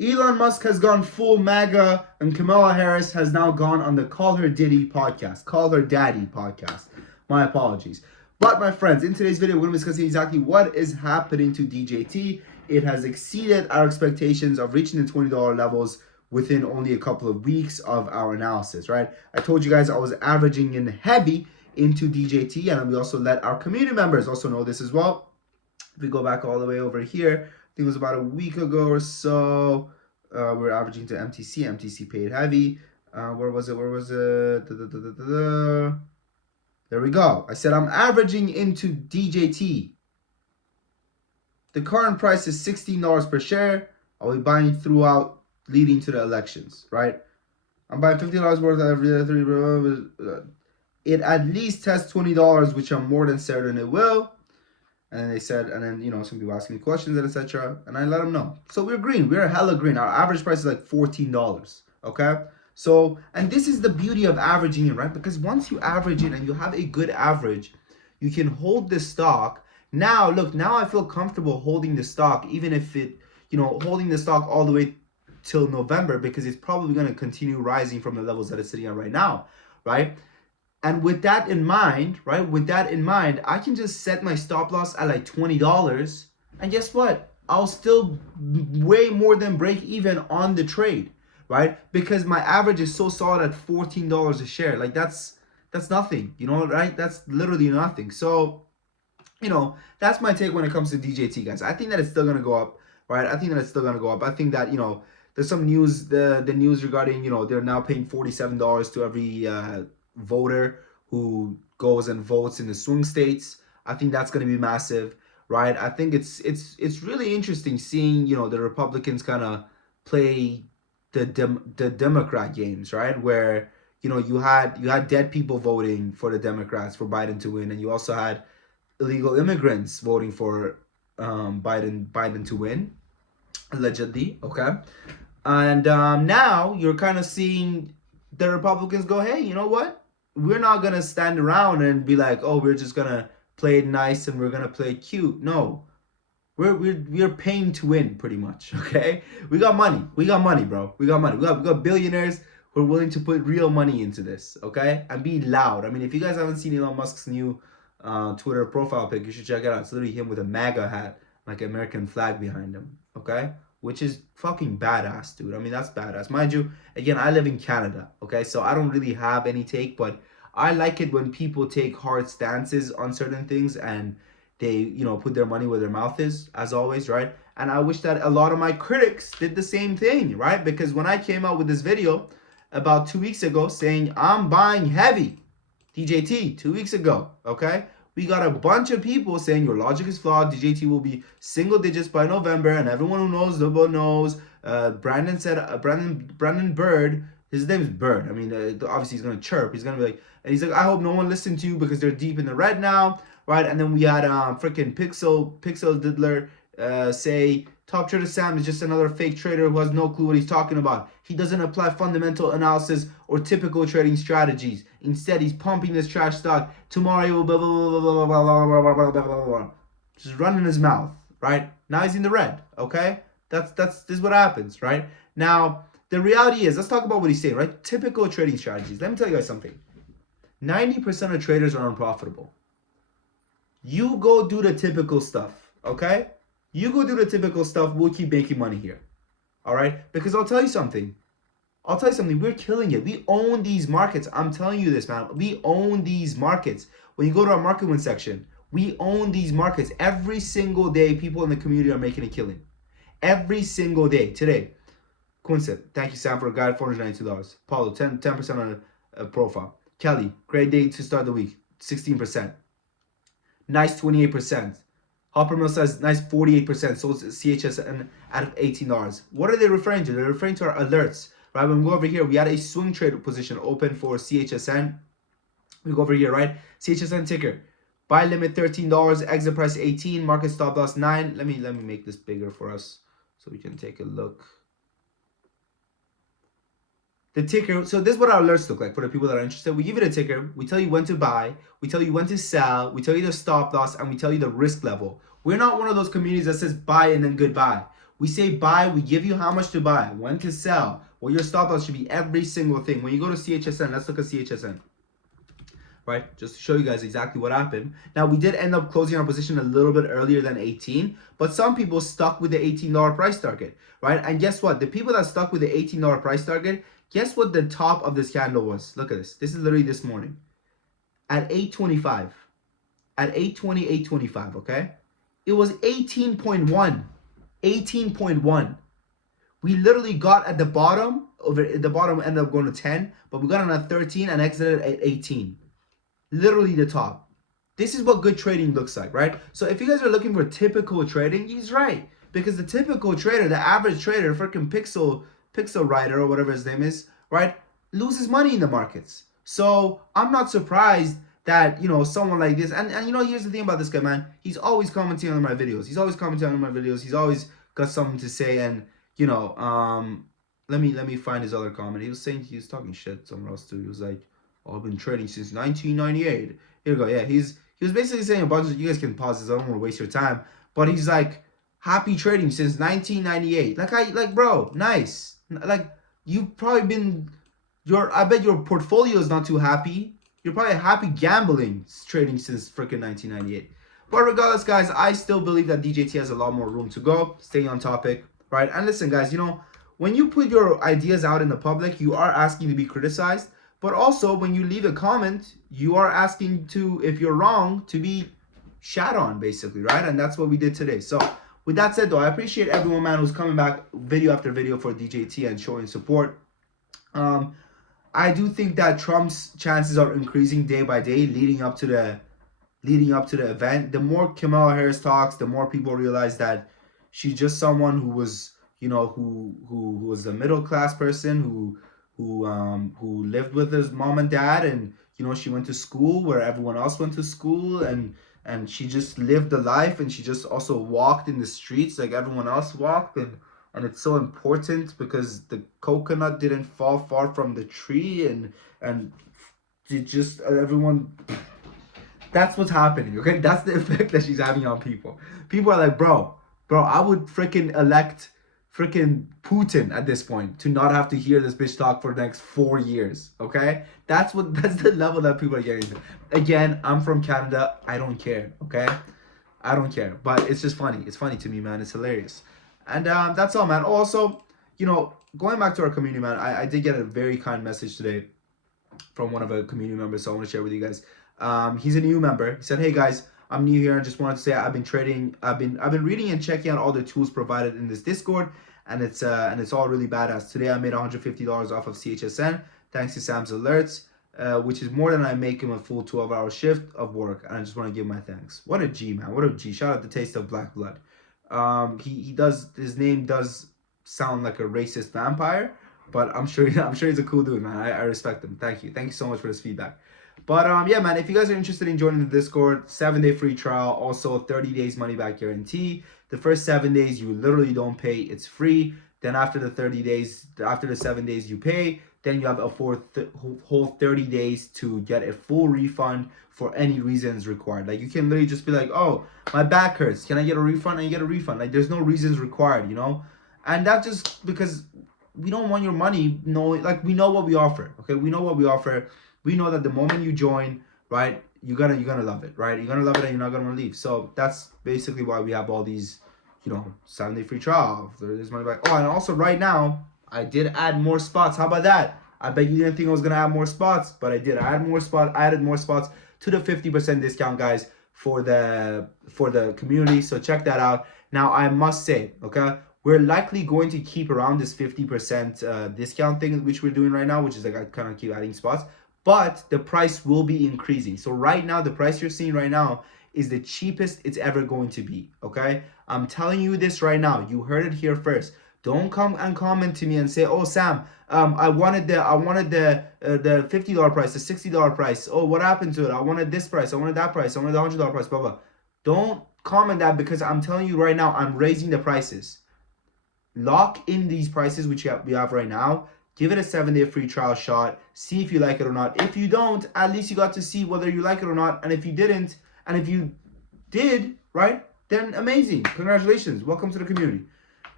Elon Musk has gone full MAGA, and Kamala Harris has now gone on the Call Her Diddy podcast, Call Her Daddy podcast. My apologies. But my friends, in today's video, we're going to be discussing exactly what is happening to DJT. It has exceeded our expectations of reaching the $20 levels within only a couple of weeks of our analysis, right? I told you guys I was averaging in heavy into DJT, and we also let our community members also know this as well. If we go back all the way over here, I think it was about a week ago or so, we're averaging to MTC. MTC paid heavy. Where was it? There we go. I said I'm averaging into DJT. The current price is $16 per share. I'll be buying throughout leading to the elections, right? I'm buying $50 worth every 3. It at least tests $20, which I'm more than certain it will. And then they said, and then, some people asking me questions and etc. And I let them know. So we're green. We're hella green. Our average price is like $14. Okay? So, and this is the beauty of averaging it, right? Because once you average it and you have a good average, you can hold the stock. Now, look, now I feel comfortable holding the stock, even if it, holding the stock all the way till November, because it's probably going to continue rising from the levels that it's sitting at right now, right? And with that in mind, right? With that in mind, I can just set my stop loss at like $20. And guess what? I'll still way more than break even on the trade, right? Because my average is so solid at $14 a share. Like that's nothing, right? That's literally nothing. So, that's my take when it comes to DJT, guys. I think that it's still going to go up, right? I think that it's still going to go up. I think that, there's some news, the news regarding, they're now paying $47 to every voter who goes and votes in the swing states. I think that's going to be massive, right? I think it's really interesting seeing, the Republicans kind of play the Democrat games, right? Where, you had dead people voting for the Democrats for Biden to win, and you also had illegal immigrants voting for Biden to win, allegedly, okay? And now you're kind of seeing the Republicans go, hey, you know what? We're not going to stand around and be like, oh, we're just going to play it nice and we're going to play it cute. No, we're paying to win pretty much, okay? We got money. We got money, bro. We got money. We got billionaires who are willing to put real money into this, okay? And be loud. I mean, if you guys haven't seen Elon Musk's new Twitter profile pic, you should check it out. It's literally him with a MAGA hat, like an American flag behind him, okay? Which is fucking badass, dude. I mean, that's badass. Mind you, again, I live in Canada, okay? So I don't really have any take, but I like it when people take hard stances on certain things and they, put their money where their mouth is, as always, right? And I wish that a lot of my critics did the same thing, right? Because when I came out with this video about 2 weeks ago saying I'm buying heavy, DJT, 2 weeks ago, okay? We got a bunch of people saying your logic is flawed. DJT will be single digits by November, and everyone who knows knows. Brandon said, Brandon Bird, his name is Bird. I mean, obviously he's gonna chirp. He's gonna be like, and he's like, I hope no one listened to you because they're deep in the red now, right? And then we had freaking Pixel Diddler say Top Trader Sam is just another fake trader who has no clue what he's talking about. He doesn't apply fundamental analysis or typical trading strategies. Instead, he's pumping this trash stock. Tomorrow he will blah, blah, blah, blah, blah, blah, blah, blah, blah, blah. Just running his mouth, right? Now he's in the red, okay? This is what happens, right? Now, the reality is, let's talk about what he's saying, right? Typical trading strategies. Let me tell you guys something. 90% of traders are unprofitable. You go do the typical stuff, okay? You go do the typical stuff, we'll keep making money here. All right? Because I'll tell you something. We're killing it. We own these markets. I'm telling you this, man. We own these markets. When you go to our market win section, we own these markets. Every single day, people in the community are making a killing. Every single day. Today, Quincy, thank you, Sam, for a guide, $492. Paulo, 10% on a profile. Kelly, great day to start the week, 16%. Nice 28%. Hopper Mill says nice 48%. So it's CHSN out of $18. What are they referring to? They're referring to our alerts, right? When we go over here, we had a swing trade position open for CHSN. We go over here, right? CHSN ticker. Buy limit $13, exit price 18, market stop loss 9. Let me make this bigger for us so we can take a look. The ticker, so this is what our alerts look like for the people that are interested. We give you the ticker, we tell you when to buy, we tell you when to sell, we tell you the stop loss, and we tell you the risk level. We're not one of those communities that says buy and then goodbye. We say buy, we give you how much to buy, when to sell, what your stop loss should be, every single thing. When you go to CHSN, let's look at CHSN. Right, just to show you guys exactly what happened. Now, we did end up closing our position a little bit earlier than 18, but some people stuck with the $18 price target, right? And guess what? The people that stuck with the $18 price target, guess what the top of this candle was? Look at this. This is literally this morning at 825, at 820, 825, okay? It was 18.1, 18.1. We literally got at the bottom, the bottom ended up going to 10, but we got on at 13 and exited at 18. Literally the top. This is what good trading looks like, right? So if you guys are looking for typical trading, he's right. Because the typical trader, the average trader, freaking Pixel Rider or whatever his name is, right, loses money in the markets. So I'm not surprised that, you know, someone like this, and you know, here's the thing about this guy, man. He's always commenting on my videos. He's always commenting on my videos. He's always got something to say, and you know, let me find his other comment. He was saying, he was talking shit somewhere else too. He was like, oh, I've been trading since 1998. Here we go. Yeah, he was basically saying a bunch of, you guys can pause this, I don't want to waste your time. But he's like, happy trading since 1998. Like bro, nice. Like, you've probably been, I bet your portfolio is not too happy. You're probably happy gambling trading since freaking 1998. But regardless, guys, I still believe that DJT has a lot more room to go. Staying on topic, right? And listen, guys, you know, when you put your ideas out in the public, you are asking to be criticized. But also, when you leave a comment, you are asking to, if you're wrong, to be shat on, basically, right? And that's what we did today. So, with that said, though, I appreciate everyone, man, who's coming back video after video for DJT and showing support. I do think that Trump's chances are increasing day by day, leading up to the event. The more Kamala Harris talks, the more people realize that she's just someone who was, you know, who was a middle class person who lived with his mom and dad, and you know, she went to school where everyone else went to school, and she just lived a life, and she just also walked in the streets like everyone else walked, and it's so important because the coconut didn't fall far from the tree, and it just everyone. That's what's happening, okay? That's the effect that she's having on people. People are like, bro, I would freaking elect freaking Putin at this point to not have to hear this bitch talk for the next 4 years, okay? That's the level that people are getting to. Again, I'm from Canada. I don't care, okay? I don't care. But it's just funny. It's funny to me, man. It's hilarious. And that's all, man. Also, you know, going back to our community, man, I did get a very kind message today from one of our community members, so I want to share with you guys. He's a new member. He said, hey guys, I'm new here and just wanted to say I've been trading. I've been reading and checking out all the tools provided in this Discord, and it's all really badass. Today I made $150 off of CHSN thanks to Sam's alerts, which is more than I make him a full 12-hour shift of work. And I just want to give my thanks. What a G, man. What a G. Shout out to Taste of Black Blood. He does, his name does sound like a racist vampire, but I'm sure he's a cool dude, man. I respect him. Thank you so much for this feedback. But yeah, man, if you guys are interested in joining the Discord, 7-day free trial, also 30 days money back guarantee. The first 7 days you literally don't pay, it's free. Then after the 30 days, after the 7 days you pay, then you have a whole 30 days to get a full refund for any reasons required. Like, you can literally just be like, oh, my back hurts, can I get a refund? And you get a refund. Like, there's no reasons required, you know? And that's just because we don't want your money knowing, like, we know what we offer, okay? We know what we offer. We know that the moment you join, right, you're gonna love it, right? You're gonna love it, and you're not gonna want to leave. So that's basically why we have all these, you know, 7-day free trial. There's money back. Oh, and also right now, I did add more spots. How about that? I bet you didn't think I was gonna add more spots, but I did. I added more spots to the 50% discount, guys, for the community. So check that out. Now I must say, okay, we're likely going to keep around this 50% discount thing, which we're doing right now, which is like I kind of keep adding spots. But the price will be increasing. So right now, the price you're seeing right now is the cheapest it's ever going to be, okay? I'm telling you this right now. You heard it here first. Don't come and comment to me and say, oh, Sam, I wanted the $50 price, the $60 price. Oh, what happened to it? I wanted this price. I wanted that price. I wanted the $100 price, blah, blah. Don't comment that, because I'm telling you right now, I'm raising the prices. Lock in these prices, which we have right now. Give it a 7-day free trial shot. See if you like it or not. If you don't, at least you got to see whether you like it or not. And if you didn't, and if you did, right, then amazing. Congratulations. Welcome to the community.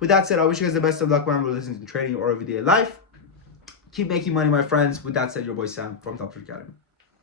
With that said, I wish you guys the best of luck, man, with listening to trading or everyday life. Keep making money, my friends. With that said, your boy Sam from Top Trade Academy.